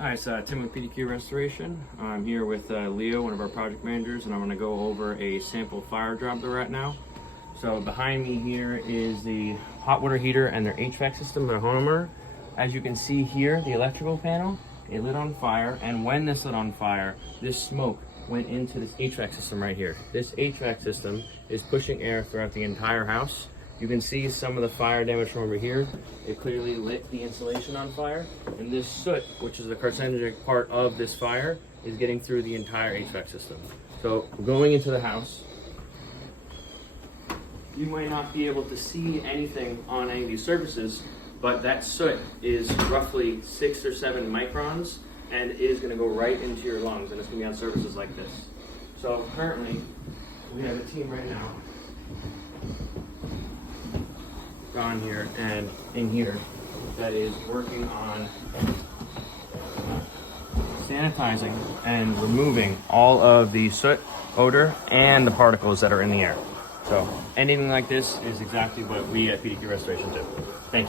Hi, it's Tim with PDQ Restoration. I'm here with Leo, one of our project managers, and I'm going to go over a sample fire job that we're at now. So behind me here is the hot water heater and their HVAC system, their homeowner. As you can see here, the electrical panel, it lit on fire, and when this lit on fire, this smoke went into this HVAC system right here. This HVAC system is pushing air throughout the entire house. You can see some of the fire damage from over here. It clearly lit the insulation on fire, and this soot, which is the carcinogenic part of this fire, is getting through the entire HVAC system. So going into the house, you might not be able to see anything on any of these surfaces, but that soot is roughly 6 or 7 microns, and it is going to go right into your lungs, and it's going to be on surfaces like this. So currently, we have a team right now on here and in here that is working on sanitizing and removing all of the soot, odor, and the particles that are in the air. So anything like this is exactly what we at PDQ Restoration do. Thank you.